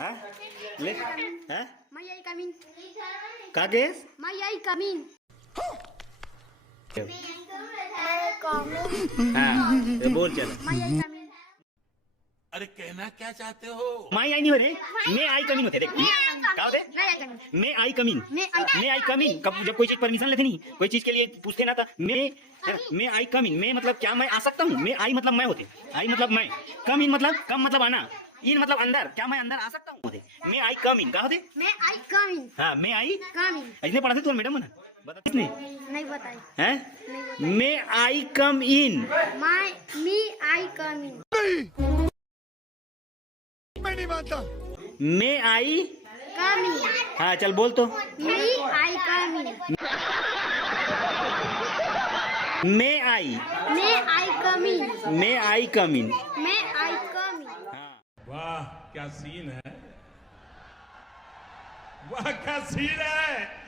हाँ ले हाँ May I come in? का case May I come in? हाँ तो बोल चल May I come in? अरे कहना क्या चाहते हो? माई आई नहीं होते मैं आई कमीन होते देख क्या होते May I come in? मैं आई कमीन May I? मैं आई कमीन कब जब कोई चीज परमिशन लेते नहीं कोई चीज के लिए पूछते ना था मैं आई कमीन मैं मतलब क्या मैं आ सकता हूँ मैं आई मतलब मैं होते आई मतलब मैं कम इन मतलब कम मतलब आना इन मतलब अंदर क्या मैं अंदर आ सकता हूँ होते मैं आई कमीन क्या होते May I come in? हाँ मैं आई Come in. इसने पढ़ा थे तो मैडम ना बता किसने नहीं बताई. हैं नहीं बताई. मैं आई कम इन Me I come in. मैं नहीं मानता। मैं आई Come in. हाँ चल बोल तो Me I come in. मैं आई May I come in? मैं आई कम इन May I come in? हाँ वाह क्या सीन है, वाह क्या सीन है।